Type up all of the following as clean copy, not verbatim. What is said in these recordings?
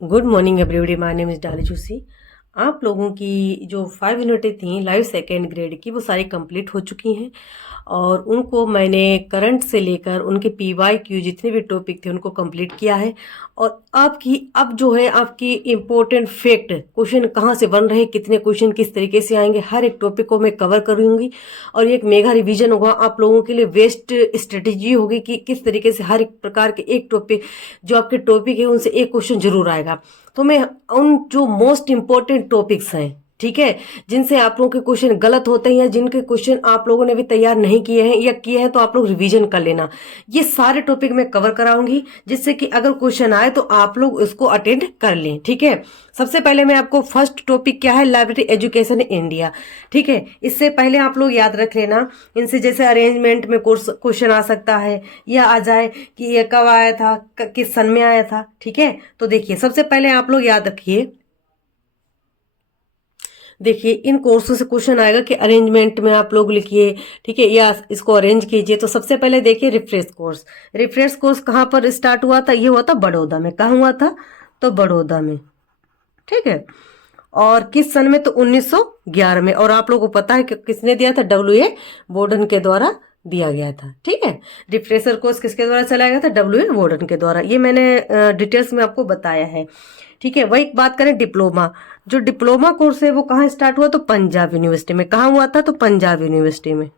Good morning everybody, my name is डाली चूसी। आप लोगों की जो 5 यूनिटें थी लाइव सेकेंड ग्रेड की, वो सारी कंप्लीट हो चुकी हैं और उनको मैंने करंट से लेकर उनके PYQ जितने भी टॉपिक थे उनको कंप्लीट किया है। और अब जो है आपकी इम्पोर्टेंट फैक्ट क्वेश्चन कहाँ से बन रहे हैं, कितने क्वेश्चन किस तरीके से आएंगे, हर एक टॉपिक को मैं कवर करूँगी। और ये एक मेगा रिवीजन होगा आप लोगों के लिए, बेस्ट स्ट्रेटेजी होगी कि किस तरीके से हर एक प्रकार के एक टॉपिक जो आपके टॉपिक है उनसे एक क्वेश्चन जरूर आएगा। तो मैं उन जो मोस्ट इम्पोर्टेंट टॉपिक्स हैं, ठीक है, जिनसे आप लोगों के क्वेश्चन गलत होते हैं या जिनके क्वेश्चन आप लोगों ने अभी तैयार नहीं किए हैं या किए हैं तो आप लोग रिवीजन कर लेना, ये सारे टॉपिक मैं कवर कराऊंगी जिससे कि अगर क्वेश्चन आए तो आप लोग उसको अटेंड कर लें। ठीक है, सबसे पहले मैं आपको फर्स्ट टॉपिक क्या है, लाइब्रेरी एजुकेशन इन इंडिया। ठीक है, इससे पहले आप लोग याद रख लेना, इनसे जैसे अरेंजमेंट में कोर्स क्वेश्चन आ सकता है या आ जाए कि ये कब आया था, किस सन में आया था। ठीक है, तो देखिए सबसे पहले आप लोग याद रखिए, देखिए इन कोर्सों से क्वेश्चन आएगा कि अरेंजमेंट में आप लोग लिखिए, ठीक है, या इसको अरेंज कीजिए। तो सबसे पहले देखिए रिफ्रेश कोर्स। रिफ्रेश कोर्स कहाँ पर स्टार्ट हुआ था, ये हुआ था बड़ौदा में। कहाँ हुआ था, तो बड़ौदा में। ठीक है, और किस सन में, तो 1911 में। और आप लोगों को पता है कि किसने दिया था, WA बोर्डन के द्वारा दिया गया था। ठीक है, रिफ्रेशर कोर्स किसके द्वारा चलाया गया था, WA बोर्डन के द्वारा। ये मैंने डिटेल्स में आपको बताया है। ठीक है, वही बात करें डिप्लोमा, जो डिप्लोमा कोर्स है वो कहाँ स्टार्ट हुआ, तो पंजाब यूनिवर्सिटी में। कहाँ हुआ था, तो पंजाब यूनिवर्सिटी में।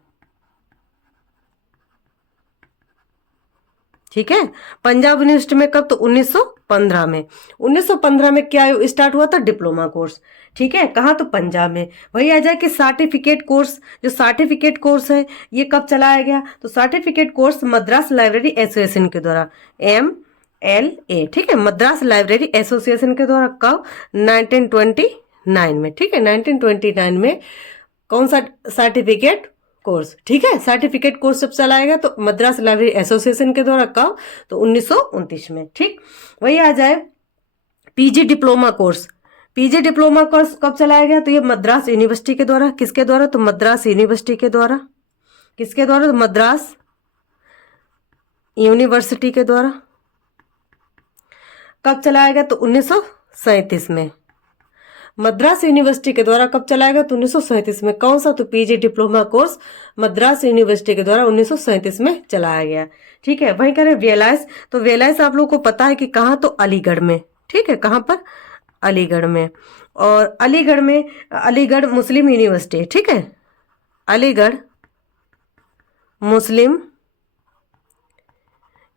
ठीक है, पंजाब यूनिवर्सिटी में कब, तो 1915 में। 1915 में क्या स्टार्ट हुआ था, डिप्लोमा कोर्स। ठीक है, कहाँ, तो पंजाब में। वही आ जाए कि सर्टिफिकेट कोर्स, जो सर्टिफिकेट कोर्स है ये कब चलाया गया, तो certificate course Madras library association के द्वारा, MLA। ठीक है, मद्रास लाइब्रेरी एसोसिएशन के द्वारा कब, 1929 में। ठीक है, 1929 में कौन सा सर्टिफिकेट कोर्स, ठीक है, सर्टिफिकेट कोर्स जब चलाएगा तो मद्रास लाइब्रेरी एसोसिएशन के द्वारा कब, तो 1929 में। ठीक, वही आ जाए PG diploma course. PG diploma course कब चलाया गया, तो ये मद्रास यूनिवर्सिटी के द्वारा। किसके द्वारा, तो मद्रास यूनिवर्सिटी के द्वारा। किसके द्वारा, तो मद्रास यूनिवर्सिटी के द्वारा। कब चलाया गया, तो 1937 में। मद्रास यूनिवर्सिटी के द्वारा कब चलाया गया, तो 1937 में। कौन सा, तो PG diploma course Madras university के द्वारा 1937 में चलाया गया। ठीक है, वहीं करें वेलाइस, तो वेलाइस आप लोगों को पता है कि कहाँ, तो अलीगढ़ में। ठीक है, कहाँ पर, अलीगढ़ में। और अलीगढ़ में अलीगढ़ मुस्लिम यूनिवर्सिटी। ठीक है, अलीगढ़ मुस्लिम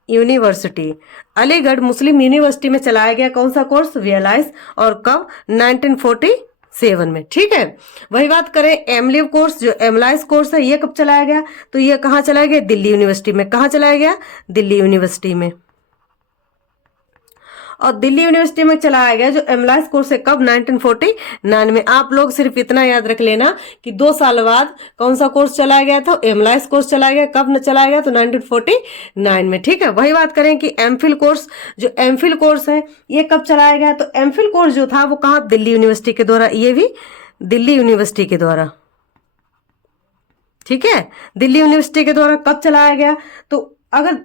यूनिवर्सिटी, अलीगढ़ मुस्लिम यूनिवर्सिटी में चलाया गया कौन सा कोर्स, वेलाइस। और कब, 1947 में। ठीक है, वही बात करें एमलिव कोर्स, जो एमलाइस कोर्स है ये कब चलाया गया, तो ये कहाँ चलाया गया, दिल्ली यूनिवर्सिटी में। कहाँ चलाया गया, दिल्ली यूनिवर्सिटी में। और दिल्ली यूनिवर्सिटी में चलाया गया जो एमलाइस कोर्स है कब, 1949 में। आप लोग सिर्फ इतना याद रख लेना कि 2 साल बाद कौन सा कोर्स चलाया गया था, एमलाइस कोर्स चलाया गया। कब न चलाया गया, तो 1949 में। ठीक है, वही बात करें कि एमफिल कोर्स, जो एमफिल कोर्स है ये कब चलाया गया, तो एमफिल कोर्स जो था वो कहाँ, दिल्ली यूनिवर्सिटी के द्वारा। ये भी दिल्ली यूनिवर्सिटी के द्वारा। ठीक है, दिल्ली यूनिवर्सिटी के द्वारा कब चलाया गया, तो अगर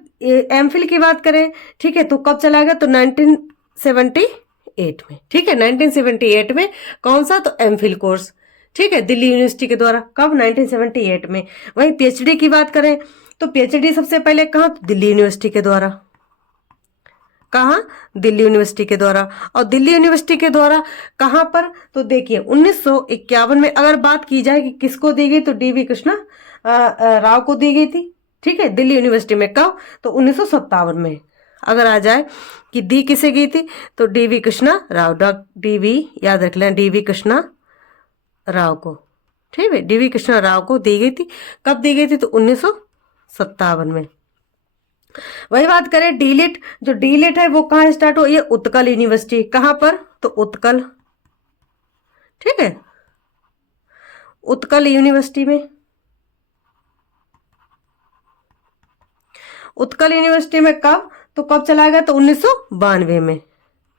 एमफिल की बात करें, ठीक है, तो कब चलाया गया, तो 1978 में। ठीक है, 1978 में। कौन सा, तो एमफिल कोर्स। ठीक है, दिल्ली यूनिवर्सिटी के द्वारा। कब, 1978 में। वहीं PhD की बात करें तो PhD सबसे पहले कहाँ, तो दिल्ली यूनिवर्सिटी के द्वारा। कहाँ, दिल्ली यूनिवर्सिटी के द्वारा। और दिल्ली यूनिवर्सिटी के द्वारा कहाँ पर, तो देखिए 1951 में अगर बात की जाए कि किसको दी गई, तो DV कृष्णा राव को दी गई थी। ठीक है, दिल्ली यूनिवर्सिटी में। कब, तो 1957 में। अगर आ जाए कि दी किसे गई थी, तो DV कृष्णा राव, DV याद रख लें, DV कृष्णा राव को। ठीक है, DV कृष्णा राव को दी गई थी। कब दी गई थी, तो 1957 में। वही बात करें डीलिट, जो डीलिट है वो कहाँ स्टार्ट हो, ये उत्कल यूनिवर्सिटी। कहाँ पर, तो उत्कल। ठीक है, उत्कल यूनिवर्सिटी में। उत्कल यूनिवर्सिटी में कब, तो कब चलाया गया, तो 1992 में।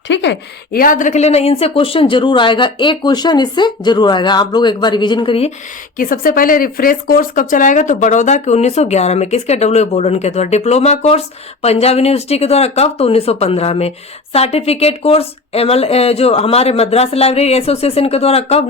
ठीक है, याद रख लेना, इनसे क्वेश्चन जरूर आएगा, एक क्वेश्चन इससे जरूर आएगा। आप लोग एक बार रिवीजन करिए कि सबसे पहले रिफ्रेश कोर्स कब चलाएगा, तो बड़ौदा के 1911 में, किसके, डब्ल्यू बोर्डन के द्वारा। डिप्लोमा कोर्स पंजाब यूनिवर्सिटी के द्वारा, कब, तो 1915 में। सर्टिफिकेट कोर्स जो हमारे मद्रास लाइब्रेरी एसोसिएशन के द्वारा, कब,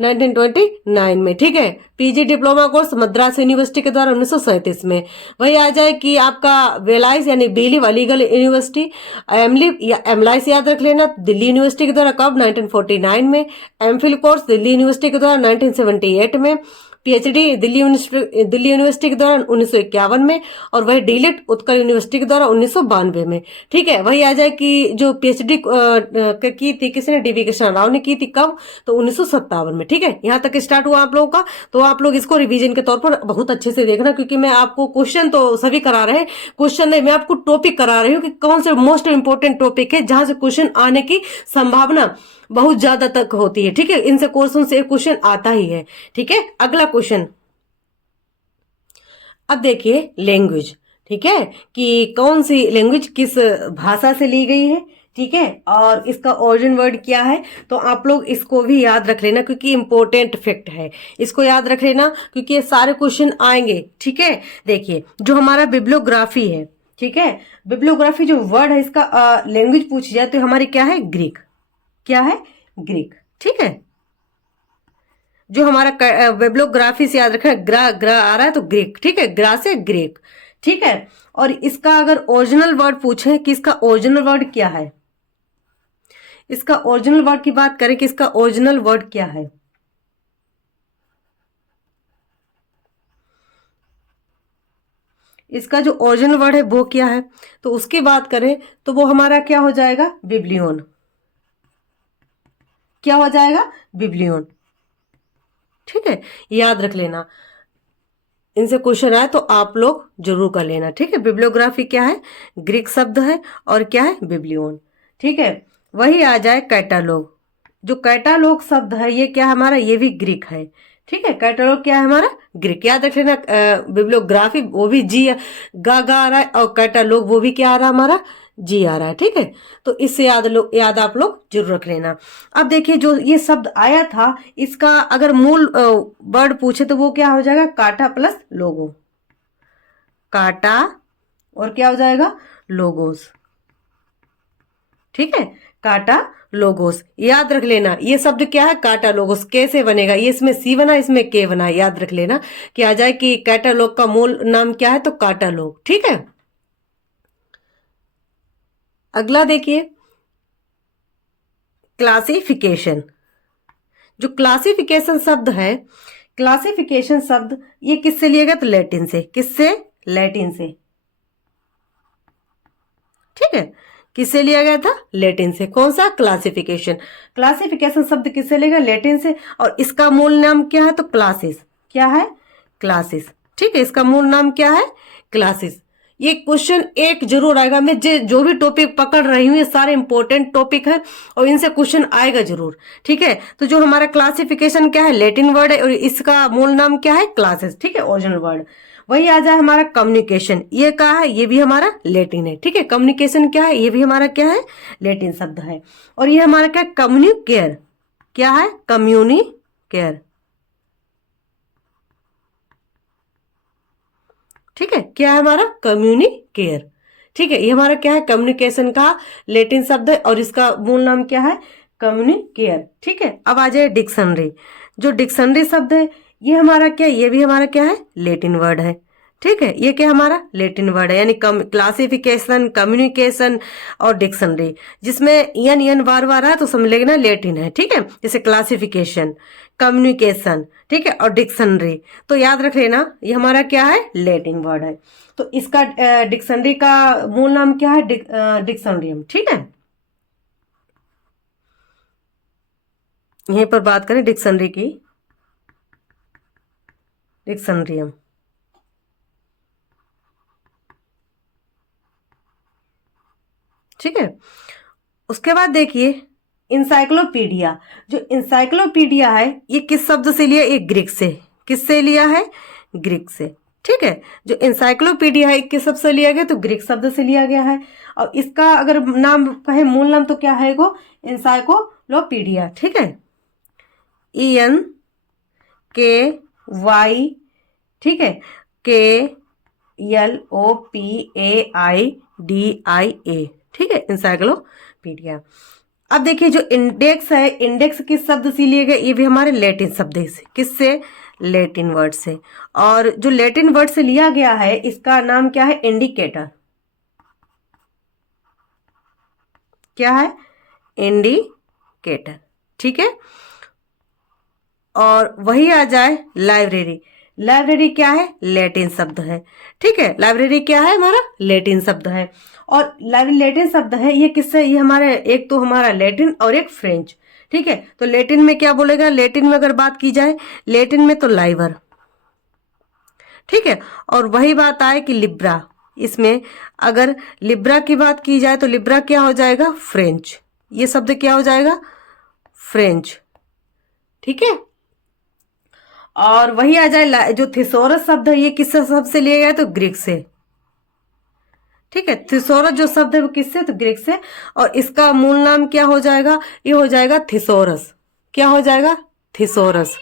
1929 में। ठीक है, PG diploma course Madras university के द्वारा 1937 में। वही आ जाए कि आपका वेलाइस यानी बिली लीगल यूनिवर्सिटी, एमली या एमलाइस याद रख लेना, दिल्ली यूनिवर्सिटी के द्वारा, कब, 1949 में। एमफिल कोर्स दिल्ली यूनिवर्सिटी के द्वारा 1978 में। पीएचडी दिल्ली यूनिवर्सिटी के द्वारा 1951 में। और वही डीलिट उत्कल यूनिवर्सिटी के द्वारा 1992 में। ठीक है, वही आ जाए कि जो पीएचडी की थी किसने, डीवी कृष्ण राव ने की थी, कब, तो 1957 में। ठीक है, यहाँ तक स्टार्ट हुआ आप लोगों का, तो आप लोग इसको रिवीजन के तौर पर बहुत अच्छे से देखना, क्योंकि मैं आपको क्वेश्चन तो सभी करा रहे हैं, क्वेश्चन नहीं, मैं आपको टॉपिक करा रही हूँ कि कौन से मोस्ट इंपोर्टेंट टॉपिक है जहां से क्वेश्चन आने की संभावना बहुत ज्यादा तक होती है। ठीक है, इनसे क्वेश्चन से एक क्वेश्चन आता ही है। ठीक है, अगला क्वेश्चन, अब देखिए लैंग्वेज। ठीक है, कि कौन सी लैंग्वेज किस भाषा से ली गई है। ठीक है, और इसका ओरिजिन वर्ड क्या है, तो आप लोग इसको भी याद रख लेना, क्योंकि इंपॉर्टेंट फैक्ट है, इसको याद रख लेना, क्योंकि ये सारे क्वेश्चन आएंगे। ठीक है, देखिए जो हमारा बिब्लियोग्राफी है, ठीक है, बिब्लियोग्राफी जो वर्ड है इसका लैंग्वेज पूछी जाए तो हमारी क्या है, ग्रीक। क्या है, ग्रीक। ठीक है, जो हमारा बिब्लियोग्राफी से याद रखना, ग्रा ग्रा आ रहा है तो ग्रीक। ठीक है, ग्रा से ग्रीक। ठीक है, और इसका अगर ओरिजिनल वर्ड पूछे कि इसका ओरिजिनल वर्ड क्या है, इसका ओरिजिनल वर्ड की बात करें कि इसका ओरिजिनल वर्ड क्या है, इसका जो ओरिजिनल वर्ड है वो क्या है, तो उसकी बात करें तो वो हमारा क्या हो जाएगा, बिब्लियोन। क्या हो जाएगा, बिब्लियोन। ठीक है, याद रख लेना, इनसे क्वेश्चन आए तो आप लोग जरूर कर लेना। ठीक है, बिब्लियोग्राफी क्या है, ग्रीक शब्द है, और क्या है, बिब्लियोन। ठीक है, वही आ जाए कैटालॉग। जो कैटालॉग शब्द है ये क्या है हमारा, ये भी ग्रीक है। ठीक है, कैटालॉग क्या है हमारा, ग्रीक। याद रख लेना, बिब्लियोग्राफी वो भी जी गा आ रहा है, और कैटालॉग वो भी क्या आ रहा है हमारा, जी आ रहा है। ठीक है, तो इससे याद आप लोग जरूर रख लेना। अब देखिए जो ये शब्द आया था, इसका अगर मूल वर्ड पूछे तो वो क्या हो जाएगा, काटा प्लस लोगो। काटा और क्या हो जाएगा, लोगोस। ठीक है, काटा लोगोस, याद रख लेना, ये शब्द क्या है, काटा लोगोस। कैसे बनेगा, ये इसमें सी बना, इसमें के बना, याद रख लेना कि आ जाए कि कैटालॉग का मूल नाम क्या है, तो काटालॉग। ठीक है, अगला देखिए क्लासिफिकेशन। जो क्लासिफिकेशन शब्द है, क्लासिफिकेशन शब्द ये किससे लिया गया, तो लैटिन से। किससे, लैटिन से। ठीक है, किससे लिया गया था, लैटिन से। कौन सा, क्लासिफिकेशन। क्लासिफिकेशन शब्द किससे लिया गया, लैटिन से, और इसका मूल नाम क्या है, तो क्लासेस। क्या है, क्लासेस। ठीक है, इसका मूल नाम क्या है, क्लासेस। ये क्वेश्चन एक जरूर आएगा, मैं जो भी टॉपिक पकड़ रही हूँ ये सारे इंपॉर्टेंट टॉपिक है, और इनसे क्वेश्चन आएगा जरूर। ठीक है, तो जो हमारा क्लासिफिकेशन क्या है, लैटिन वर्ड है, और इसका मूल नाम क्या है, क्लासेस। ठीक है, ओरिजिनल वर्ड। वही आ जाए हमारा कम्युनिकेशन, ये क्या है, ये भी हमारा लैटिन है। ठीक है, कम्युनिकेशन क्या है, ये भी हमारा क्या है, लैटिन शब्द है। और ये हमारा क्या, कम्युनिकेयर। क्या है, कम्युनिकेयर। ठीक है, क्या है हमारा, कम्युनिकेयर। ठीक है, ये हमारा क्या है, कम्युनिकेशन का लैटिन शब्द है, और इसका मूल नाम क्या है, कम्युनिकेयर। ठीक है, अब आ जाए डिक्शनरी। जो डिक्शनरी शब्द है ये हमारा क्या, ये भी हमारा क्या है, लैटिन वर्ड है। ठीक है, ये क्या हमारा, लैटिन वर्ड है, यानी क्लासिफिकेशन, कम्युनिकेशन और डिक्शनरी, जिसमें यन बार बार है तो समझ लेना लैटिन है। ठीक है, जैसे क्लासिफिकेशन, कम्युनिकेशन, ठीक है, और डिक्शनरी, तो याद रख लेना ये हमारा क्या है, लैटिन वर्ड है। तो इसका डिक्शनरी का मूल नाम क्या है, डिक्शनरियम। ठीक है, यहीं पर बात करें डिक्शनरी की, डिक्शनरियम। ठीक है, उसके बाद देखिए इंसाइक्लोपीडिया। जो इंसाइक्लोपीडिया है ये किस शब्द से लिया, ये ग्रीक से। किससे लिया है, ग्रीक से। ठीक है। जो इंसाइक्लोपीडिया है किस शब्द से लिया गया, तो ग्रीक शब्द से लिया गया है। और इसका अगर नाम कहे मूल नाम तो क्या है वो, इंसाइक्लोपीडिया। ठीक है, ENKY, ठीक है, KLOPAIDIA, ठीक है, इंसाइक्लोपीडिया। अब देखिए जो इंडेक्स है, इंडेक्स किस शब्द से लिए गए, ये भी हमारे लैटिन शब्द से, किससे, लैटिन वर्ड से। और जो लैटिन वर्ड से लिया गया है इसका नाम क्या है, इंडिकेटर। क्या है, इंडिकेटर। ठीक है, और वही आ जाए लाइब्रेरी। लाइब्रेरी क्या है, लैटिन शब्द है। ठीक है, लाइब्रेरी क्या है, हमारा लैटिन शब्द है। और लैटिन शब्द है, ये किससे, ये हमारे एक तो हमारा लैटिन और एक फ्रेंच। ठीक है, तो लैटिन में क्या बोलेगा, लैटिन में अगर बात की जाए, लैटिन में तो लाइवर। ठीक है, और वही बात आए कि लिब्रा, इसमें अगर लिब्रा की बात की जाए तो लिब्रा क्या हो जाएगा, फ्रेंच। ये शब्द क्या हो जाएगा, फ्रेंच। ठीक है, और वही आ जाए जो थिसोरस शब्द है, ये किस शब्द से लिया गया, तो ग्रीक से। ठीक है, थिसोरस जो शब्द है वो किससे, तो ग्रीक से। और इसका मूल नाम क्या हो जाएगा, ये हो जाएगा थिसोरस। क्या हो जाएगा, थिसोरस।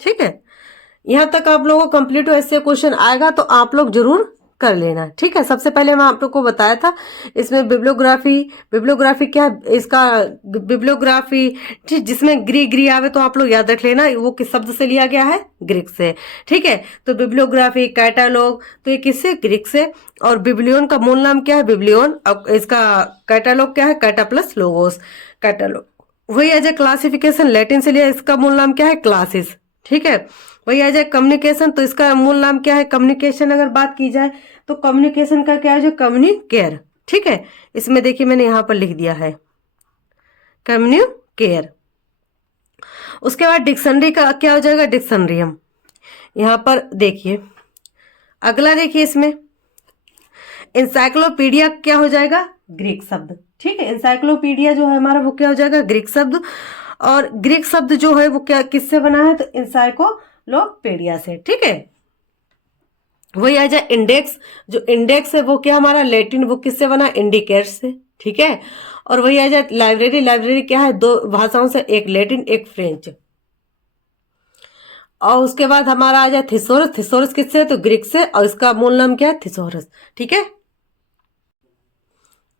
ठीक है, यहां तक आप लोगों को कंप्लीट ऐसे क्वेश्चन आएगा तो आप लोग जरूर कर लेना। ठीक है, सबसे पहले मैं आप लोग को बताया था इसमें बिब्लियोग्राफी, बिब्लियोग्राफी क्या है, इसका बिब्लियोग्राफी जिसमें ग्री आवे तो आप लोग याद रख लेना वो किस शब्द से लिया गया है, ग्रीक से। ठीक है, तो बिब्लियोग्राफी, कैटालॉग, तो ये किससे, ग्रीक से। और बिब्लियोन का मूल नाम क्या है, बिब्लियोन। अब इसका कैटालॉग क्या है, कैटा प्लस लोगोस, कैटालॉग। वही एज ए क्लासिफिकेशन, लैटिन से लिया, इसका मूल नाम क्या है, क्लासिस। ठीक है, वही आ जाए कम्युनिकेशन, तो इसका मूल नाम क्या है, कम्युनिकेशन। अगर बात की जाए तो कम्युनिकेशन का क्या है, जो कम्युनिकेयर। ठीक है, इसमें देखिए मैंने यहां पर लिख दिया है कम्युनिकेयर। उसके बाद डिक्शनरी का क्या हो जाएगा, डिक्शनरियम। यहां पर देखिए अगला, देखिए इसमें इंसाइक्लोपीडिया क्या हो जाएगा, ग्रीक शब्द। ठीक है, इंसाइक्लोपीडिया जो है हमारा वो क्या हो जाएगा, ग्रीक शब्द। और ग्रीक शब्द जो है वो क्या किससे बना है, तो इंसाइक्लोपीडिया से। ठीक है, वही आ जाए इंडेक्स। जो इंडेक्स है वो क्या हमारा लैटिन, वो किससे बना, इंडिकेट से। ठीक है, और वही आ जाए लाइब्रेरी। लाइब्रेरी क्या है, दो भाषाओं से, एक लैटिन एक फ्रेंच। और उसके बाद हमारा आ जाए थिसोरस। थिसोरस किससे, तो ग्रीक से, और इसका मूल नाम क्या है, थिसोरस। ठीक है,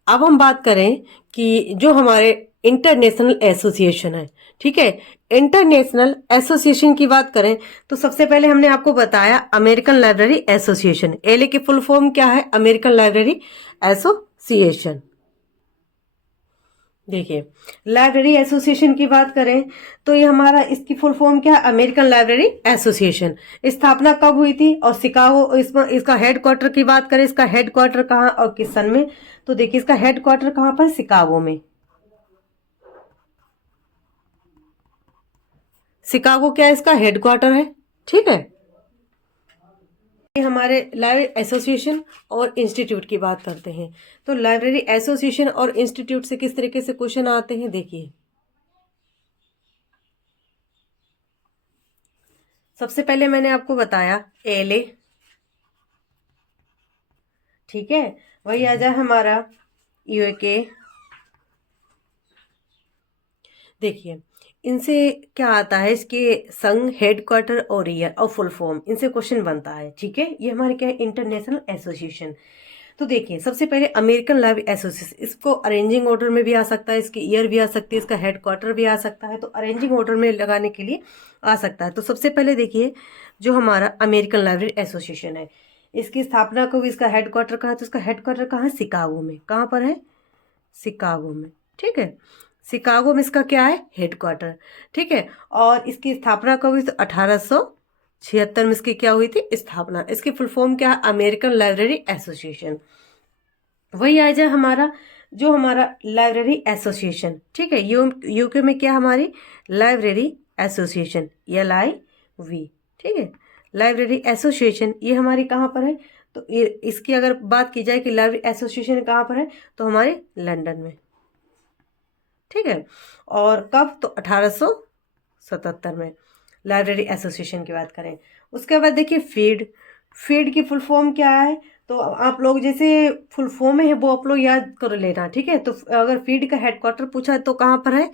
अब हम बात करें कि जो हमारे इंटरनेशनल एसोसिएशन है। ठीक है, इंटरनेशनल एसोसिएशन की बात करें तो सबसे पहले हमने आपको बताया अमेरिकन लाइब्रेरी एसोसिएशन। एलए की फुल फॉर्म क्या है, अमेरिकन लाइब्रेरी एसोसिएशन। देखिए लाइब्रेरी एसोसिएशन की बात करें तो ये हमारा, इसकी फुल फॉर्म क्या है, अमेरिकन लाइब्रेरी एसोसिएशन। स्थापना कब हुई थी, और शिकागो, इसका हेडक्वार्टर की बात करें, इसका हेडक्वार्टर कहाँ और किस सन में, तो देखिए इसका हेडक्वार्टर कहाँ पर, शिकागो में। शिकागो क्या है, इसका हेडक्वार्टर है। ठीक है, हमारे लाइब्रेरी एसोसिएशन और इंस्टीट्यूट की बात करते हैं। तो लाइब्रेरी एसोसिएशन और इंस्टीट्यूट से किस तरीके से क्वेश्चन आते हैं, देखिए सबसे पहले मैंने आपको बताया एलए। ठीक है, वही आ जाए हमारा यूके। देखिए इनसे क्या आता है, इसके संघ, हेडक्वार्टर और ईयर और फुल फॉर्म, इनसे क्वेश्चन बनता है। ठीक है, ये हमारे क्या है, इंटरनेशनल एसोसिएशन। तो देखिए सबसे पहले अमेरिकन लाइब्रेरी एसोसिएशन, इसको अरेंजिंग ऑर्डर में भी आ सकता है, इसकी ईयर भी आ सकती है, इसका हेडक्वार्टर भी आ सकता है। तो अरेंजिंग ऑर्डर में लगाने के लिए आ सकता है। तो सबसे पहले देखिए जो हमारा अमेरिकन लाइब्रेरी एसोसिएशन है, इसकी स्थापना को भी, इसका हेडक्वार्टर कहाँ है, तो इसका हेडक्वार्टर कहाँ है, शिकागो में। कहाँ पर है, शिकागो में। ठीक है, शिकागो में इसका क्या है, हेडक्वार्टर। ठीक है, और इसकी स्थापना कब हुई, तो 1876 में इसकी क्या हुई थी, स्थापना। इसकी फुल फॉर्म क्या है, अमेरिकन लाइब्रेरी एसोसिएशन। वही आ जाए हमारा जो हमारा लाइब्रेरी एसोसिएशन। ठीक है, यूके में क्या हमारी लाइब्रेरी एसोसिएशन, LIV। ठीक है, लाइब्रेरी एसोसिएशन ये हमारी कहाँ पर है, तो ये इसकी अगर बात की जाए कि लाइब्रेरी एसोसिएशन कहाँ पर है, तो हमारे लंदन में। ठीक है। और कब, तो 1877 में लाइब्रेरी एसोसिएशन की बात करें। उसके बाद देखिए फीड, फीड की फुल फॉर्म क्या है, तो आप लोग जैसे फुल फॉर्म है वो आप लोग याद कर लेना, ठीक है। तो अगर फीड का हेडक्वार्टर पूछा है तो कहाँ पर है,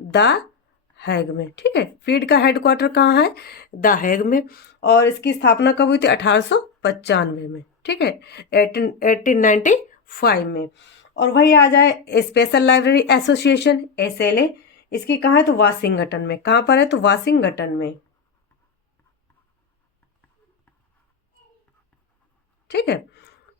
द हैग में, ठीक है। फीड का हेडक्वार्टर कहाँ है, द हैग में। और इसकी स्थापना कब हुई थी, 1895 में, ठीक है, 1895 में। और वही आ जाए स्पेशल लाइब्रेरी एसोसिएशन, SLA, इसकी कहाँ है, तो वाशिंगटन में। कहाँ पर है, तो वाशिंगटन में, ठीक है,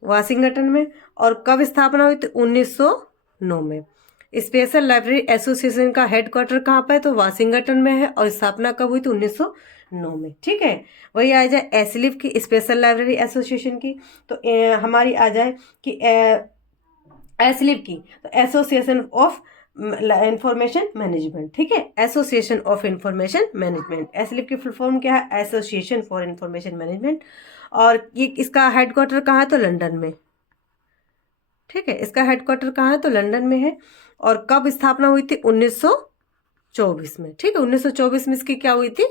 वाशिंगटन में। और कब स्थापना हुई थी, 1909 में। स्पेशल लाइब्रेरी एसोसिएशन का हेडक्वार्टर कहाँ पर है, तो वाशिंगटन में है। और स्थापना कब हुई थी, 1909 में, ठीक है। वही आ जाए एसलिफ की, स्पेशल लाइब्रेरी एसोसिएशन की, तो हमारी आ जाए कि एसलिफ की, तो एसोसिएशन ऑफ इंफॉर्मेशन मैनेजमेंट, ठीक है, एसोसिएशन ऑफ इंफॉर्मेशन मैनेजमेंट। एसलिफ की फुल फॉर्म क्या है, एसोसिएशन फॉर इंफॉर्मेशन मैनेजमेंट। और ये इसका हेडक्वार्टर कहाँ है, तो लंदन में, ठीक है, इसका हेडक्वार्टर कहाँ है, तो लंदन में है। और कब स्थापना हुई थी, 1924 में, ठीक है, 1924 में इसकी क्या हुई थी,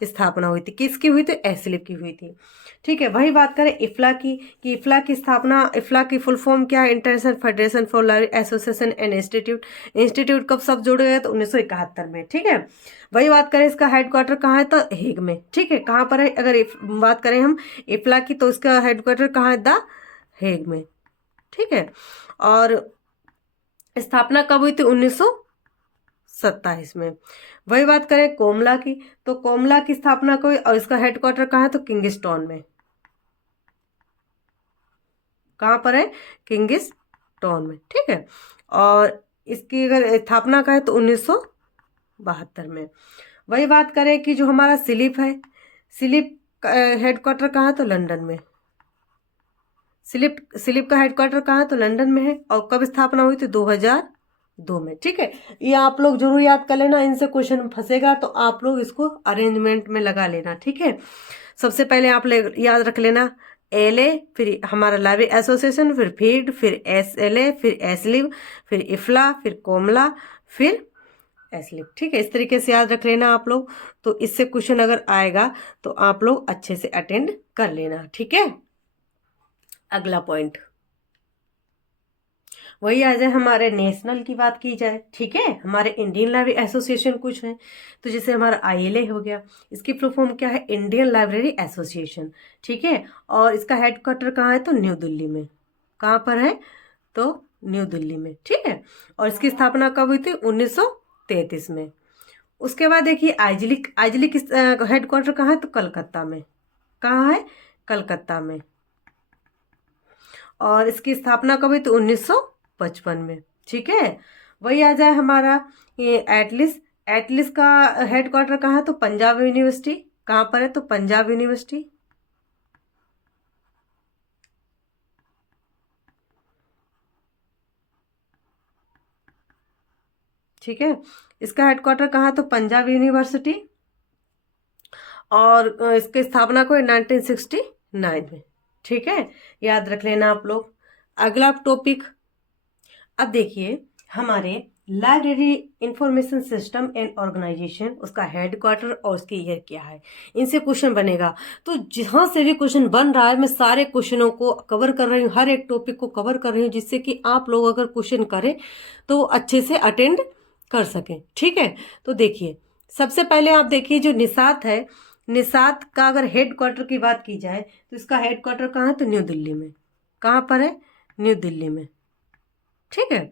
स्थापना हुई थी। किसकी हुई थी, एसलिफ की हुई थी, ठीक है। वही बात करें इफ्ला की, कि इफ्ला की स्थापना, इफ्ला की फुल फॉर्म क्या है, international federation for library association and institute. Institute कब सब जुड़ गए, तो 1971 में, ठीक है। वही बात करें इसका हेडक्वार्टर कहाँ है, तो हेग में, ठीक है। कहाँ पर है, अगर बात करें हम इफ्ला की, तो इसका हेडक्वार्टर कहाँ है, द हेग में, ठीक है। और स्थापना कब हुई थी, 1927 में। वही बात करें कोमला की, तो कोमला की स्थापना को, और इसका हेडक्वार्टर कहाँ है, तो किंगस्टन में। कहाँ पर है, किंगस्टन में, ठीक है। और इसकी अगर स्थापना का है, तो 1972 में। वही बात करें कि जो हमारा सिलिप है, सिलिप हेडक्वार्टर कहाँ है, तो लंदन में। सिलिप सिलिप का हेडक्वार्टर कहाँ है, तो लंदन में है। और कब स्थापना हुई थी, 2002 में, ठीक है। ये आप लोग जरूर याद कर लेना, इनसे क्वेश्चन फंसेगा तो आप लोग इसको अरेंजमेंट में लगा लेना, ठीक है। सबसे पहले आप याद रख लेना LA, फिर हमारा लाइब्रेरी एसोसिएशन, फिर फीड, फिर SLA, फिर एसलिव, फिर इफ्ला, फिर कोमला, फिर एसलिव, ठीक है। इस तरीके से याद रख लेना आप लोग। तो इससे क्वेश्चन अगर आएगा तो आप लोग अच्छे से अटेंड कर लेना, ठीक है। अगला पॉइंट वही आ जाए, हमारे नेशनल की बात की जाए, ठीक है। हमारे इंडियन लाइब्रेरी एसोसिएशन कुछ है, तो जैसे हमारा ILA हो गया, इसकी फुल फॉर्म क्या है, इंडियन लाइब्रेरी एसोसिएशन, ठीक है। और इसका हेडक्वार्टर कहाँ है, तो न्यू दिल्ली में। कहाँ पर है, तो न्यू दिल्ली में, ठीक है। और इसकी स्थापना कब हुई थी, 1933 में। उसके बाद देखिए आइजलिक, आइजलिक हेडक्वार्टर कहाँ है, तो कलकत्ता में। कहाँ है, कलकत्ता में। और इसकी स्थापना कब हुई, तो 1955 में, ठीक है। वही आ जाए हमारा ये एटलिस, एटलिस का हेडक्वार्टर कहाँ है, तो पंजाब यूनिवर्सिटी। कहाँ पर है, तो पंजाब यूनिवर्सिटी, ठीक है। इसका हेडक्वार्टर कहाँ है, तो पंजाब यूनिवर्सिटी। और इसकी स्थापना को 1969 में, ठीक है। याद रख लेना आप लोग। अगला टॉपिक, अब देखिए हमारे library information system and organisation, उसका हेडक्वार्टर और उसकी ईयर क्या है, इनसे क्वेश्चन बनेगा। तो जहाँ से भी क्वेश्चन बन रहा है मैं सारे क्वेश्चनों को कवर कर रही हूँ, हर एक टॉपिक को कवर कर रही हूँ, जिससे कि आप लोग अगर क्वेश्चन करें तो वो अच्छे से अटेंड कर सकें, ठीक है। तो देखिए सबसे पहले आप देखिए जो निसात है, निसात का अगर हेडक्वार्टर की बात की जाए तो इसका हेडक्वार्टर कहाँ है, तो न्यू दिल्ली में। कहाँ पर है, न्यू दिल्ली में, ठीक है।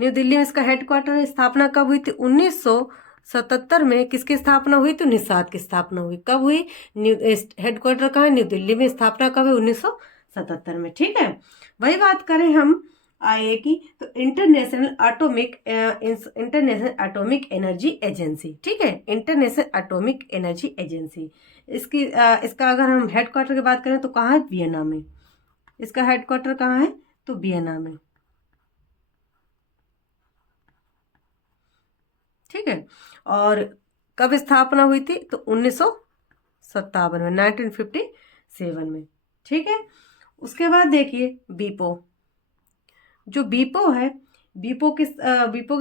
न्यू दिल्ली में इसका हेडक्वार्टर है। स्थापना कब हुई थी, 1977 में। किसकी स्थापना हुई, तो निसात की स्थापना हुई। कब हुई, न्यू हेडक्वार्टर कहाँ है, न्यू दिल्ली में। स्थापना कब है, 1977 में, ठीक है। वही बात करें हम IA की, तो इंटरनेशनल एटॉमिक एनर्जी एजेंसी, ठीक है, इंटरनेशनल एटॉमिक एनर्जी एजेंसी। इसका अगर हम हेडक्वार्टर की बात करें तो कहाँ है, वियना में। इसका हेडक्वार्टर कहाँ है, तो वियना में, ठीक है। और कब स्थापना हुई थी, तो 1957 में, 1957 में, ठीक है। उसके बाद देखिए बीपो, जो बीपो है, बीपो की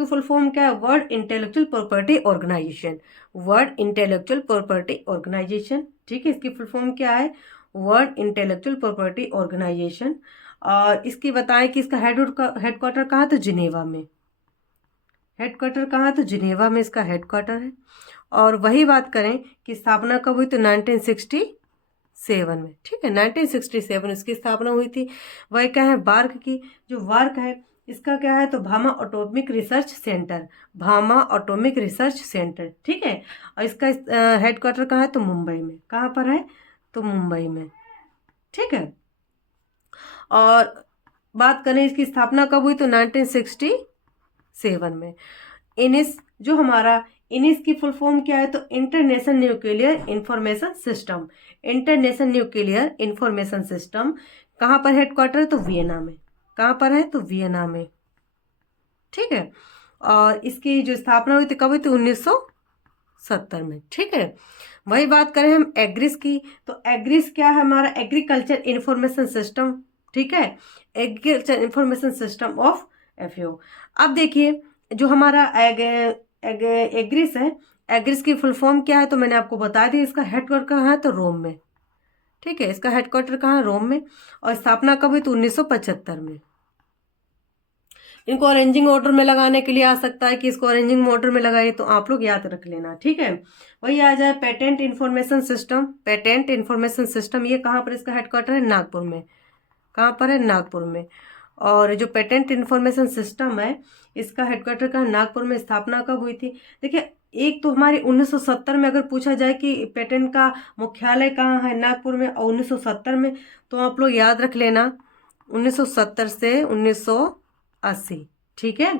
फुल फॉर्म क्या है? World intellectual property organisation. World intellectual property organisation, ठीक है, इसकी फुल फॉर्म क्या है? World intellectual property organisation. और इसकी बताएं कि इसका हेडक्वार्टर कहाँ? तो जिनेवा में। हेडक्वार्टर कहाँ? तो जिनेवा में इसका हेडक्वार्टर है। और वही बात करें कि स्थापना कब हुई? तो 1967 में, ठीक है, 1967 इसकी स्थापना हुई थी। वह क्या है? वार्क की जो वार्क है इसका क्या है? तो Bhama atomic research centre, Bhama atomic research centre, ठीक है। और इसका हेडक्वार्टर कहाँ है? तो मुंबई में। कहाँ पर है? तो मुंबई में, ठीक है। और बात करें इसकी स्थापना कब हुई? तो 1967 में। इनिस जो हमारा इनिस की फुल फॉर्म क्या है? तो international nuclear information system. International nuclear information system कहाँ पर हेडक्वार्टर है? तो वियना में। कहाँ पर है? तो वियना में, ठीक है। और इसकी जो स्थापना हुई थी कब हुई थी? 1970 में, ठीक है। वही बात करें हम एग्रिस की, तो एग्रिस क्या है? हमारा एग्रीकल्चर इंफॉर्मेशन सिस्टम, ठीक है, agriculture information system of FAO. अब देखिए जो हमारा एग्रिस है, एग्रिस की फुल फॉर्म क्या है? तो मैंने आपको बता दी, इसका हेडक्वार्टर कहाँ है? तो रोम में, ठीक है, इसका हेडक्वार्टर कहाँ है? रोम में। और स्थापना कब हुई? तो 1975 में। इनको अरेंजिंग ऑर्डर में लगाने के लिए आ सकता है कि इसको अरेंजिंग ऑर्डर में लगाइए, तो आप लोग याद रख लेना, ठीक है। वही आ जाए patent information system. Patent information system ये कहाँ पर इसका हेडक्वार्टर है? नागपुर में। कहाँ पर है? नागपुर में। और जो पेटेंट इंफॉर्मेशन सिस्टम है इसका हेडक्वार्टर कहाँ? नागपुर में। स्थापना कब हुई थी? देखिए, एक तो हमारी 1970 में अगर पूछा जाए कि पेटेंट का मुख्यालय कहाँ है? नागपुर में। और 1970 में, तो आप लोग याद रख लेना 1970 से 1980, ठीक है।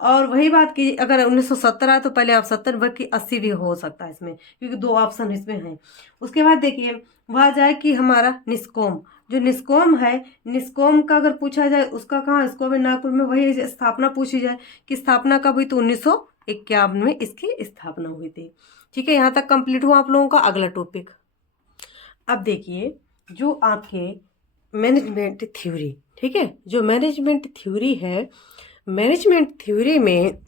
और वही बात की अगर 1970 आए तो पहले आप 70 बल्कि 80 भी हो सकता है इसमें, क्योंकि दो ऑप्शन इसमें हैं। उसके बाद देखिए वहाँ जाए कि हमारा निस्कॉम, जो निस्कॉम है, निस्कॉम का अगर पूछा जाए उसका कहाँ? इसको भी नागपुर में। वही स्थापना पूछी जाए कि स्थापना कब हुई? तो 1951 में इसकी स्थापना हुई थी, ठीक है। यहाँ तक कंप्लीट हुआ आप लोगों का। अगला टॉपिक अब देखिए, जो आपके मैनेजमेंट थ्योरी, ठीक है, जो मैनेजमेंट थ्योरी है, मैनेजमेंट थ्योरी में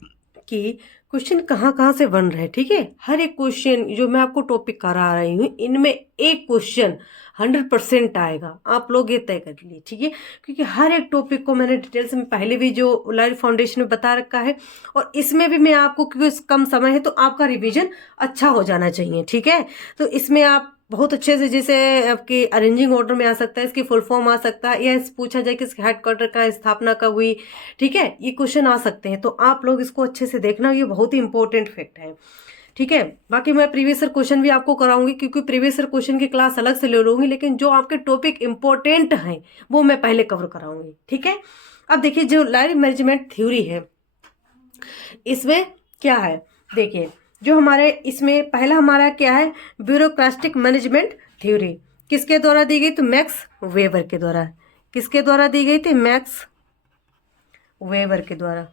कि क्वेश्चन कहाँ कहाँ से बन रहे हैं, ठीक है। हर एक क्वेश्चन जो मैं आपको टॉपिक करा रही हूँ इनमें एक क्वेश्चन 100% आएगा, आप लोग ये तय कर लिए, ठीक है। क्योंकि हर एक टॉपिक को मैंने डिटेल्स में पहले भी जो लाइव फाउंडेशन में बता रखा है, और इसमें भी मैं आपको, क्योंकि कम समय है तो आपका रिवीजन अच्छा हो जाना चाहिए, ठीक है। तो इसमें आप बहुत अच्छे से, जैसे आपकी अरेंजिंग ऑर्डर में आ सकता है, इसकी फुल फॉर्म आ सकता है, या पूछा जाए कि इसके हेडक्वार्टर का स्थापना कब हुई, ठीक है, ये क्वेश्चन आ सकते हैं। तो आप लोग इसको अच्छे से देखना, ये बहुत ही इंपॉर्टेंट फैक्ट है, ठीक है। बाकी मैं प्रीवियस ईयर क्वेश्चन भी आपको कराऊंगी, क्योंकि प्रीवियस ईयर क्वेश्चन की क्लास अलग से ले लूंगी, लेकिन जो आपके टॉपिक इंपॉर्टेंट हैं वो मैं पहले कवर कराऊंगी, ठीक है। अब देखिए जो लाइव मैनेजमेंट थ्योरी है इसमें क्या है, देखिए जो हमारे इसमें पहला हमारा क्या है? ब्यूरोक्रेटिक मैनेजमेंट थ्योरी किसके द्वारा दी गई? तो मैक्स वेबर के द्वारा। किसके द्वारा दी गई थी? मैक्स वेबर के द्वारा,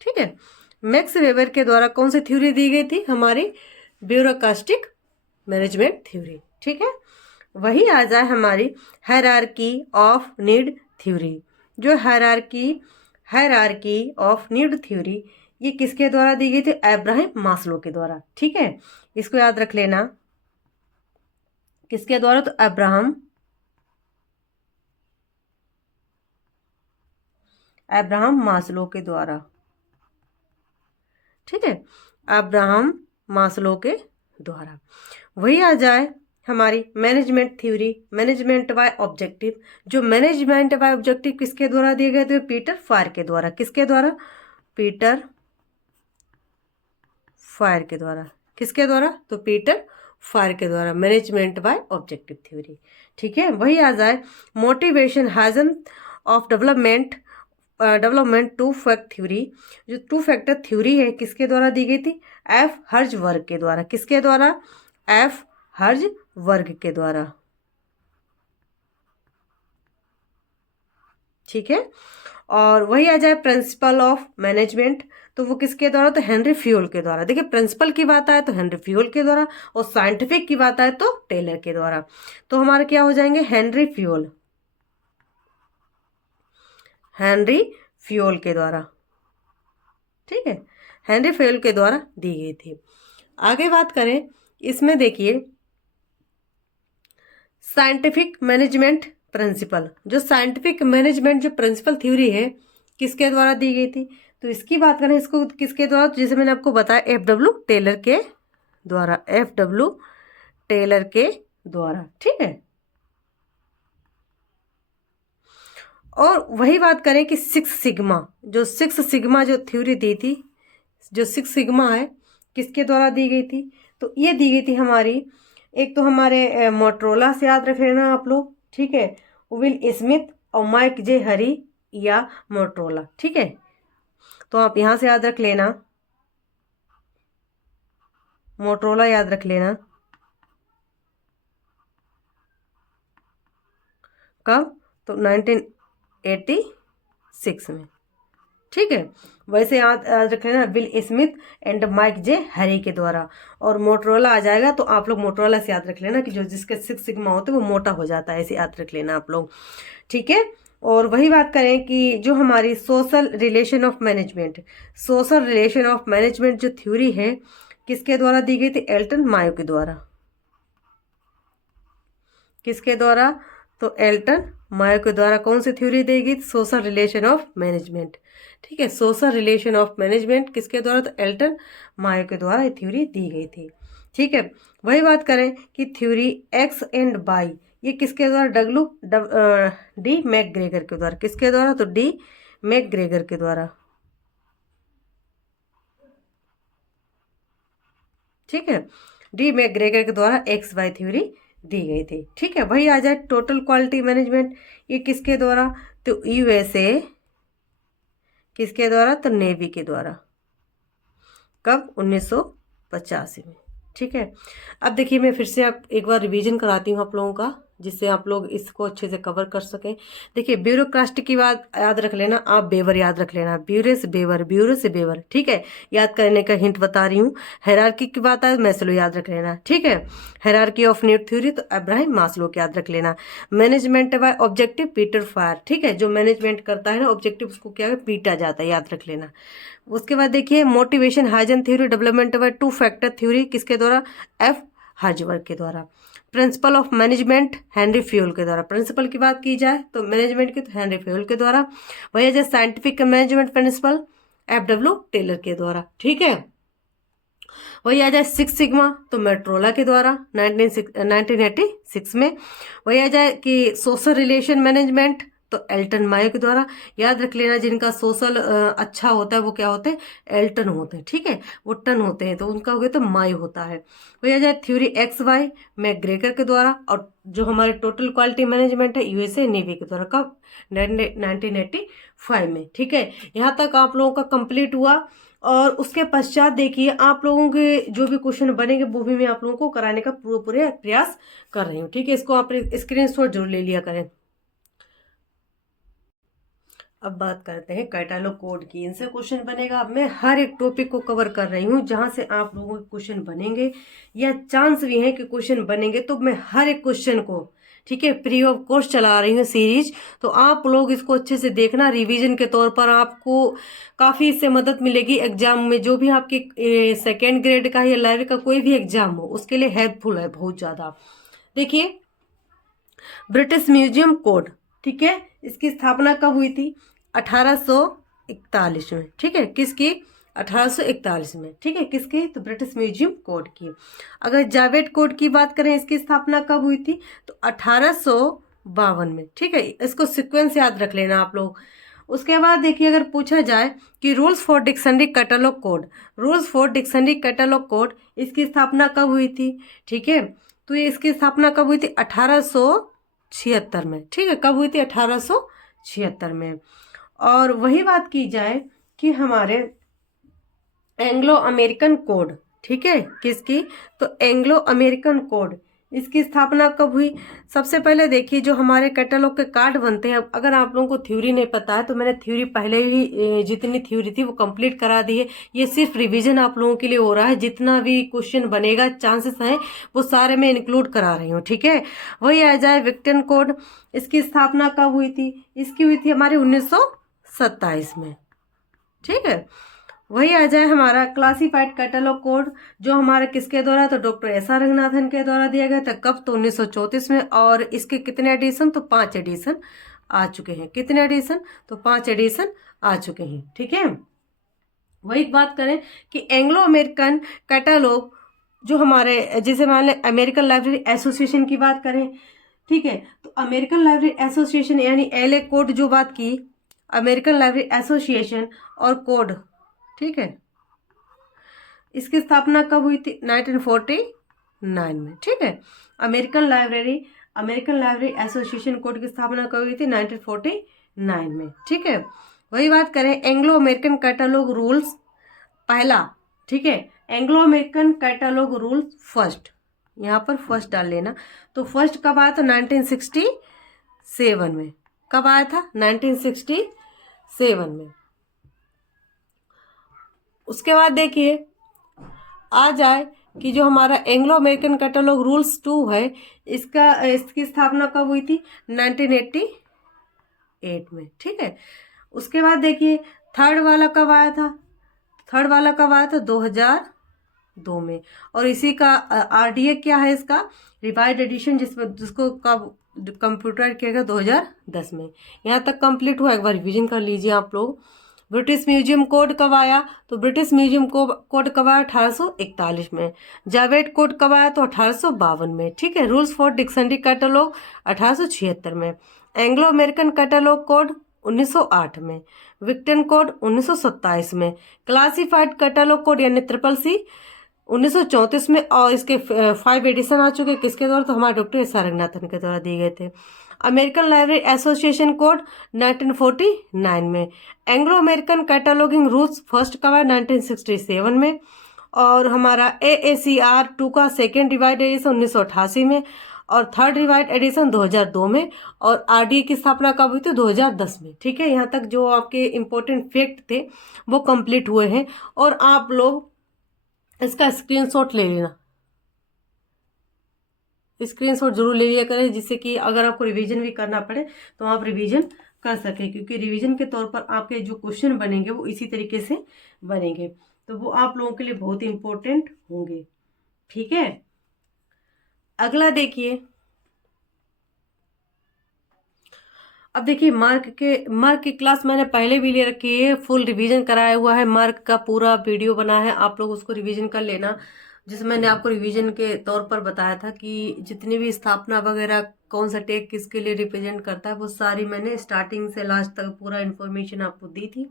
ठीक है। मैक्स वेबर के द्वारा कौन सी थ्योरी दी गई थी? हमारी ब्यूरोक्रेटिक मैनेजमेंट थ्योरी, ठीक है। वही आ जाए हमारी हायरार्की ऑफ नीड थ्योरी। जो हायरार्की ऑफ नीड थ्योरी ये किसके द्वारा दी गई थी? अब्राहम मास्लो के द्वारा, ठीक है। इसको याद रख लेना, किसके द्वारा? तो अब्राहम मास्लो के द्वारा, ठीक है, अब्राहम मास्लो के द्वारा। वही आ जाए हमारी management theory, management by objective. जो मैनेजमेंट बाय ऑब्जेक्टिव किसके द्वारा दिए गए थे? पीटर फायर के द्वारा। किसके द्वारा? पीटर फायर के द्वारा। किसके द्वारा? तो पीटर फायर के द्वारा, मैनेजमेंट बाय ऑब्जेक्टिव थ्योरी, ठीक है। वही आ जाए motivation hygiene of development two fact theory. जो टू फैक्टर थ्योरी है किसके द्वारा दी गई थी? एफ हर्जबर्ग के द्वारा। किसके द्वारा? एफ हर्जबर्ग के द्वारा, ठीक है। और वही आ जाए प्रिंसिपल ऑफ मैनेजमेंट, तो वो किसके द्वारा? तो हेनरी फ्यूल के द्वारा। देखिए प्रिंसिपल की बात आए तो हेनरी फ्यूल के द्वारा, और साइंटिफिक की बात आए तो टेलर के द्वारा। तो हमारे क्या हो जाएंगे? हेनरी हेनरी फ्योल के द्वारा, ठीक है, हेनरी फ्योल के द्वारा दी गई थी। आगे बात करें, इसमें देखिए साइंटिफिक मैनेजमेंट प्रिंसिपल, जो साइंटिफिक मैनेजमेंट जो प्रिंसिपल थ्योरी है किसके द्वारा दी गई थी, तो इसकी बात करें इसको किसके द्वारा, तो जैसे मैंने आपको बताया एफ.डब्ल्यू. टेलर के द्वारा, एफ.डब्ल्यू. टेलर के द्वारा, ठीक है। और वही बात करें कि सिक्स सिग्मा जो थ्योरी दी थी, जो सिक्स सिग्मा है किसके द्वारा दी गई थी, तो ये दी गई थी हमारी, एक तो हमारे मोटरोला से याद रख लेना आप लोग, ठीक है, विल स्मिथ और माइक जे हरी या मोटरोला, ठीक है। तो आप यहां से याद रख लेना, मोटरोला याद रख लेना, कब, तो 1986 में, ठीक है। वैसे याद रख लेना Will Smith and Mike J Harry के द्वारा, और मोटरोला आ जाएगा तो आप लोग मोटरोला से याद रख लेना कि जो जिसके सिक्स सिग्मा होते हैं वो मोटा हो जाता है, ऐसे याद रख लेना आप लोग, ठीक है। और वही बात करें कि जो हमारी सोशल रिलेशन ऑफ मैनेजमेंट जो थ्योरी है किसके द्वारा दी गई थी, एल्टन मायो के द्वारा, किसके द्वारा, तो एल्टन मायो के द्वारा कौन सी थ्योरी दी गई, सोशल रिलेशन ऑफ मैनेजमेंट, ठीक है, सोशल रिलेशन ऑफ मैनेजमेंट किसके द्वारा, तो एल्टन मायो के द्वारा ये थ्योरी दी गई थी, ठीक है। वही बात करें कि थ्योरी एक्स एंड बाई, ये किसके द्वारा, डी मैकग्रेगर के द्वारा, किसके द्वारा, तो डी मैकग्रेगर के द्वारा, ठीक है, डी मैकग्रेगर के द्वारा एक्स वाई थ्योरी दी गई थी, ठीक है। वही आ जाए टोटल क्वालिटी मैनेजमेंट, ये किसके द्वारा, तो यूएसए, किसके द्वारा, तो नेवी के द्वारा, कब, 1985 में, ठीक है। अब देखिए मैं फिर से आप एक बार रिवीजन कराती हूँ आप लोगों का, जिससे आप लोग इसको अच्छे से कवर कर सकें। देखिए ब्यूरोक्रास्ट की बात याद रख लेना, आप बेवर याद रख लेना, ब्यूरो से बेवर, ठीक है, याद करने का हिंट बता रही हूँ। हायरार्की की बात आए मैस्लो याद रख लेना, ठीक है, हायरार्की ऑफ नीड थ्योरी तो अब्राहम मास्लो को याद रख लेना। Management by objective Peter fire, ठीक है, जो मैनेजमेंट करता है ना ऑब्जेक्टिव उसको क्या है, पीटा जाता है, याद रख लेना। उसके बाद देखिए motivation Huygens theory, development by two factor theory किसके द्वारा, एफ हार्जबर्ग के द्वारा। Principle of management Henry Fayol के द्वारा, प्रिंसिपल की बात की जाए तो मैनेजमेंट की, तो हेनरी फ्योल के द्वारा। वही जो scientific management principle F W. Taylor के द्वारा, ठीक है। वही आ जाए सिक्स सिग्मा तो मेट्रोला के द्वारा 1986 में। वही आ जाए कि सोशल रिलेशन मैनेजमेंट तो एल्टन मायो के द्वारा, याद रख लेना जिनका सोशल अच्छा होता है वो क्या होते हैं, एल्टन होते हैं, ठीक है, वो टन होते हैं तो उनका हो गया तो मायो होता है। वही आ जाए थ्योरी एक्स वाई मैकग्रेगर के द्वारा, और जो हमारे टोटल क्वालिटी मैनेजमेंट है यूएसए नेवी के द्वारा, कब, 1985 में, ठीक है। यहाँ तक आप लोगों का कंप्लीट हुआ। और उसके पश्चात देखिए आप लोगों के जो भी क्वेश्चन बनेंगे वो भी मैं आप लोगों को कराने का पूरे प्रयास कर रही हूँ, ठीक है। इसको आप स्क्रीनशॉट जरूर ले लिया करें। अब बात करते हैं कैटालॉग कोड की, इनसे क्वेश्चन बनेगा। अब मैं हर एक टॉपिक को कवर कर रही हूँ जहां से आप लोगों के क्वेश्चन बनेंगे या चांस भी है कि क्वेश्चन बनेंगे, तो मैं हर एक क्वेश्चन को, ठीक है, फ्री ऑफ कॉस्ट चला रही हूँ सीरीज। तो आप लोग इसको अच्छे से देखना, रिवीजन के तौर पर आपको काफ़ी इससे मदद मिलेगी एग्जाम में, जो भी आपके सेकेंड ग्रेड का या 11वीं का कोई भी एग्जाम हो उसके लिए हेल्पफुल है बहुत ज़्यादा। देखिए ब्रिटिश म्यूजियम कोड, ठीक है, इसकी स्थापना कब हुई थी, 1841 में, ठीक है, किसकी, 1841 में, ठीक है, किसकी, तो ब्रिटिश म्यूजियम कोड की। अगर जावेद कोड की बात करें इसकी स्थापना कब हुई थी, तो 1852 में, ठीक है, इसको सीक्वेंस याद रख लेना आप लोग। उसके बाद देखिए अगर पूछा जाए कि rules for dictionary catalogue code इसकी स्थापना कब हुई थी, ठीक है, तो ये इसकी स्थापना कब हुई थी, 1876 में, ठीक है, कब हुई थी, 1876 में। और वही बात की जाए कि हमारे एंग्लो अमेरिकन कोड, ठीक है, किसकी, तो एंग्लो अमेरिकन कोड इसकी स्थापना कब हुई। सबसे पहले देखिए जो हमारे कैटलॉग के कार्ड बनते हैं, अगर आप लोगों को थ्योरी नहीं पता है तो मैंने थ्योरी पहले ही जितनी थ्योरी थी वो कंप्लीट करा दी है, ये सिर्फ रिवीजन आप लोगों के लिए हो रहा है, जितना भी क्वेश्चन बनेगा चांसेस हैं वो सारे मैं इंक्लूड करा रही हूँ, ठीक है। वही आ जाए विक्टन कोड, इसकी स्थापना कब हुई थी, इसकी हुई थी हमारी 27 में। ठीक है, वही आ जाए हमारा क्लासिफाइड कैटलॉग कोड, जो हमारा किसके द्वारा, तो डॉक्टर एस आर रंगनाथन के द्वारा दिया गया था। कब, तो 1934 में। और इसके कितने एडिशन, तो 5 एडिशन आ चुके हैं। कितने एडिशन, तो 5 एडिशन आ चुके हैं। ठीक है, वही बात करें कि एंग्लो अमेरिकन कैटलॉग जो हमारे, जैसे मान लें अमेरिकन लाइब्रेरी एसोसिएशन की बात करें, ठीक है, तो अमेरिकन लाइब्रेरी एसोसिएशन यानी एलए कोड जो बात की, अमेरिकन लाइब्रेरी एसोसिएशन और कोड, ठीक है, इसकी स्थापना कब हुई थी, 1949 में। ठीक है, अमेरिकन लाइब्रेरी एसोसिएशन कोड की स्थापना कब हुई थी, 1949 में। ठीक है, वही बात करें एंग्लो अमेरिकन कैटलॉग रूल्स पहला, ठीक है, Anglo American catalogue rules first, यहाँ पर फर्स्ट डाल लेना। तो फर्स्ट कब आया था, 1967 में। कब आया था, 1967 में। उसके बाद देखिए आ जाए कि जो हमारा एंग्लो अमेरिकन कैटलॉग रूल्स 2 है, इसकी स्थापना कब हुई थी, 1988 में। ठीक है, उसके बाद देखिए थर्ड वाला कब आया था, 2002 में। और इसी का आरडीए क्या है, इसका रिवाइज एडिशन, जिसको कब कंप्यूटर किया गया, 2010 में। यहाँ तक कंप्लीट हुआ, एक बार रिवीजन कर लीजिए आप लोग। ब्रिटिश म्यूजियम कोड कब आया, तो ब्रिटिश म्यूजियम कोड कब आया, 1841 में। जावेद कोड कब आया, तो 1852 में। ठीक है, रूल्स फॉर डिक्शनरी कैटलॉग 1876 में। एंग्लो अमेरिकन कैटलॉग कोड 1908 में। विक्टन कोड 1927 में। क्लासिफाइड कैटलॉग कोड यानी CCC 1934 में। और इसके 5 एडिशन आ चुके, किसके द्वारा, तो हमारे डॉक्टर एस आर रंगनाथन के द्वारा दिए गए थे। अमेरिकन लाइब्रेरी एसोसिएशन कोड 1949 में। Anglo American cataloguing rules first कब है, 1967 में। और हमारा AACR 2 का सेकेंड रिवाइड एडिशन 1988 में। और थर्ड रिवाइड एडिशन 2002 में। और आरडीए की स्थापना कब हुई थी, 2010 में। ठीक है, यहाँ तक जो आपके इम्पोर्टेंट फैक्ट थे वो कंप्लीट हुए हैं। और आप लोग इसका स्क्रीनशॉट ले लेना, स्क्रीनशॉट जरूर ले लिया करें, जिससे कि अगर आपको रिवीजन भी करना पड़े तो आप रिवीजन कर सकें, क्योंकि रिवीजन के तौर पर आपके जो क्वेश्चन बनेंगे वो इसी तरीके से बनेंगे, तो वो आप लोगों के लिए बहुत इंपॉर्टेंट होंगे। ठीक है, अगला देखिए, अब देखिए मार्क की क्लास मैंने पहले भी ले रखी है, फुल रिवीजन कराया हुआ है, मार्क का पूरा वीडियो बना है, आप लोग उसको रिवीजन कर लेना। जिसमें मैंने आपको रिवीजन के तौर पर बताया था कि जितनी भी स्थापना वगैरह कौन सा टेक किसके लिए रिप्रेजेंट करता है, वो सारी मैंने स्टार्टिंग से लास्ट तक पूरा इन्फॉर्मेशन आपको दी थी।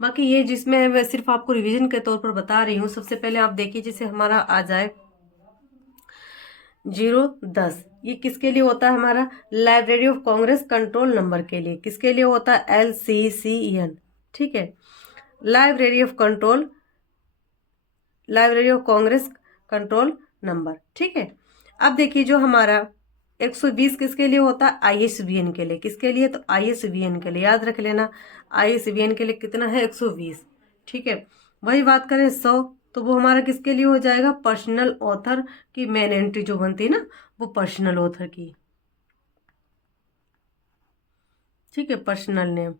बाकी ये जिसमें मैं सिर्फ आपको रिवीजन के तौर पर बता रही हूँ। सबसे पहले आप देखिए, जैसे हमारा आ जाए 010, ये किसके लिए होता है, हमारा library of Congress control number के लिए। किसके लिए होता है, LCCN। ठीक है, library of Congress control number. ठीक है, अब देखिए जो हमारा 120 किसके लिए होता है, ISBN के लिए। किसके लिए, तो ISBN के लिए, याद रख लेना, ISBN के लिए कितना है, 120। ठीक है, वही बात करें 100, तो वो हमारा किसके लिए हो जाएगा, पर्सनल ऑथर की मेन एंट्री जो बनती है ना, वो पर्सनल ऑथर की। ठीक है, पर्सनल नेम।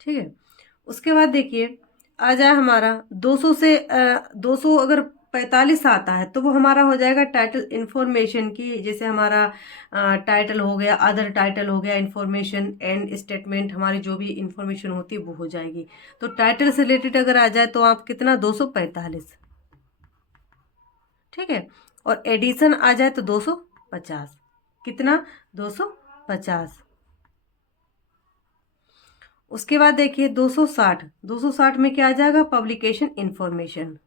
ठीक है, उसके बाद देखिए आ जाए हमारा 200 से 200 अगर 45 आता है तो वो हमारा हो जाएगा टाइटल इंफॉर्मेशन की। जैसे हमारा टाइटल हो गया, अदर टाइटल हो गया, इंफॉर्मेशन एंड स्टेटमेंट, हमारी जो भी इंफॉर्मेशन होती है वो हो जाएगी। तो टाइटल से रिलेटेड अगर आ जाए तो आप कितना, 245। ठीक है, और एडिशन आ जाए तो 250। कितना, 250। उसके बाद देखिए 260 में क्या आ जाएगा, पब्लिकेशन इंफॉर्मेशन।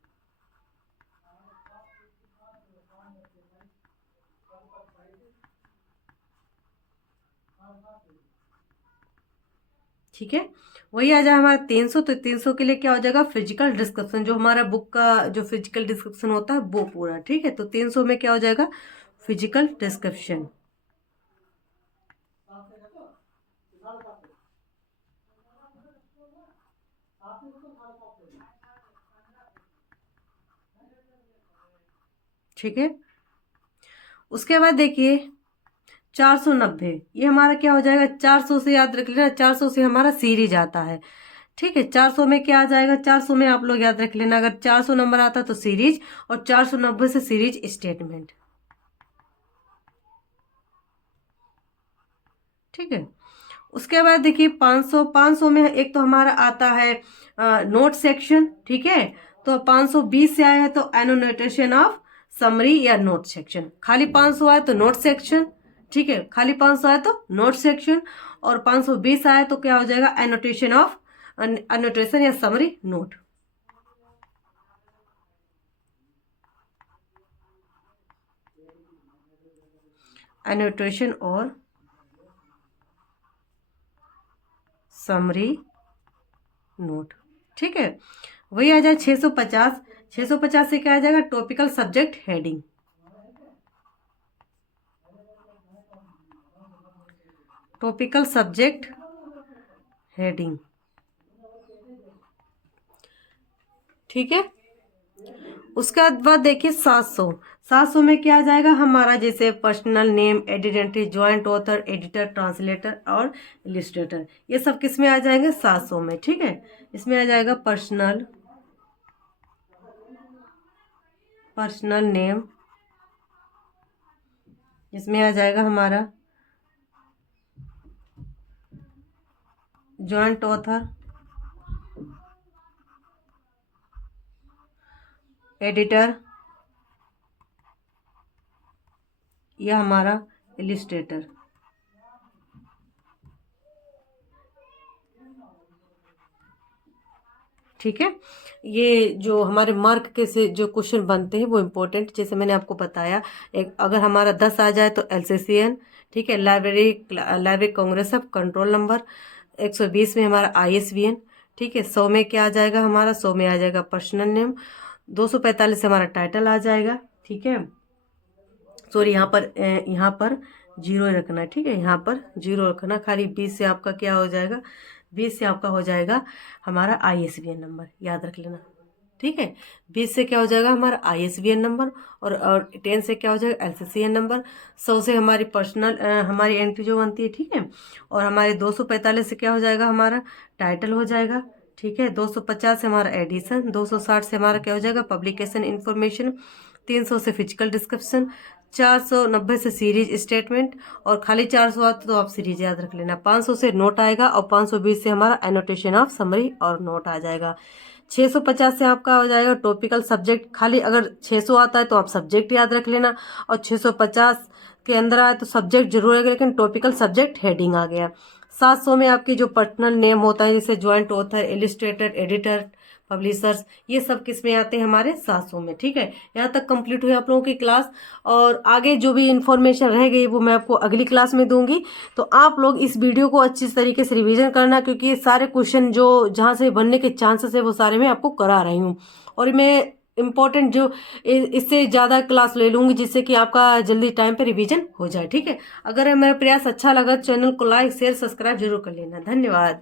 ठीक है, वही आ जाए हमारा 300, तो 300 के लिए क्या हो जाएगा, फिजिकल डिस्क्रिप्शन, जो हमारा बुक का जो फिजिकल डिस्क्रिप्शन होता है वो पूरा। ठीक है, तो 300 में क्या हो जाएगा, फिजिकल डिस्क्रिप्शन। ठीक है, उसके बाद देखिए 490, ये हमारा क्या हो जाएगा, 400 से याद रख लेना, 400 से हमारा सीरीज आता है। ठीक है, 400 में क्या आ जाएगा, 400 में आप लोग याद रख लेना, अगर 400 नंबर आता तो सीरीज, और 490 से सीरीज स्टेटमेंट। ठीक है, उसके बाद देखिए 500 में एक तो हमारा आता है नोट सेक्शन। ठीक है, तो 520 से आया है तो एनोटेशन ऑफ समरी या नोट सेक्शन, खाली 500 आए तो नोट सेक्शन। ठीक है, खाली 500 आए तो नोट सेक्शन, और 520 आए तो क्या हो जाएगा, एनोटेशन ऑफ एनोटेशन या समरी नोट। एनोटेशन और समरी नोट। ठीक है, वही आ जाए 650। 650 से क्या आ जाएगा, topical subject heading. Topical subject heading. ठीक है, उसके बाद देखिए 700। 700 में क्या आ जाएगा हमारा, जैसे personal name, identity, joint author, editor, translator और इलिस्ट्रेटर, ये सब किस में आ जाएंगे, 700 में। ठीक है, इसमें आ जाएगा पर्सनल नेम, इसमें आ जाएगा हमारा ज्वाइंट ऑथर, एडिटर या हमारा इलिस्ट्रेटर। ठीक है, ये जो हमारे मार्क के से जो क्वेश्चन बनते हैं वो इम्पोर्टेंट, जैसे मैंने आपको बताया, एक अगर हमारा 10 आ जाए तो LCCN। ठीक है, library Congress of control number. 120 में हमारा ISBN। ठीक है, 100 में क्या आ जाएगा हमारा, 100 में आ जाएगा पर्सनल नेम। 245 से हमारा टाइटल आ जाएगा। ठीक है, सॉरी यहाँ पर जीरो रखना है। ठीक है, यहाँ पर जीरो रखना, खाली 20 से आपका क्या हो जाएगा, 20 से आपका हो जाएगा हमारा ISBN नंबर, याद रख लेना। ठीक है, 20 से क्या हो जाएगा हमारा ISBN नंबर, और 10 से क्या हो जाएगा LCCN नंबर। 100 से हमारी पर्सनल हमारी एंट्री जो बनती है। ठीक है, और हमारे 245 से क्या हो जाएगा हमारा टाइटल हो जाएगा। ठीक है, 250 से हमारा एडिशन, 260 से हमारा क्या हो जाएगा पब्लिकेशन इन्फॉर्मेशन, 300 से फिजिकल डिस्क्रिप्शन, 490 से सीरीज स्टेटमेंट, और खाली 400 आता तो आप सीरीज याद रख लेना। 500 से नोट आएगा, और 520 से हमारा एनोटेशन ऑफ समरी और नोट आ जाएगा। 650 से आपका हो जाएगा टॉपिकल सब्जेक्ट, खाली अगर 600 आता है तो आप सब्जेक्ट याद रख लेना, और 650 के अंदर आए तो सब्जेक्ट जरूर आएगा, लेकिन टॉपिकल सब्जेक्ट हेडिंग आ गया। 700 में आपकी जो पर्सनल नेम होता है, जैसे joint author, Illustrator, editor, publishers, ये सब किस में आते हैं हमारे 700 में। ठीक है, यहाँ तक कंप्लीट हुई आप लोगों की क्लास, और आगे जो भी इन्फॉर्मेशन रह गई वो मैं आपको अगली क्लास में दूंगी। तो आप लोग इस वीडियो को अच्छी तरीके से रिवीजन करना, क्योंकि ये सारे क्वेश्चन जो जहाँ से बनने के चांसेस है वो सारे मैं आपको करा रही हूँ, और मैं इम्पोर्टेंट जो इससे ज़्यादा क्लास ले लूँगी, जिससे कि आपका जल्दी टाइम पे रिवीजन हो जाए। ठीक है, अगर मेरा प्रयास अच्छा लगा, चैनल को लाइक शेयर सब्सक्राइब जरूर कर लेना। धन्यवाद।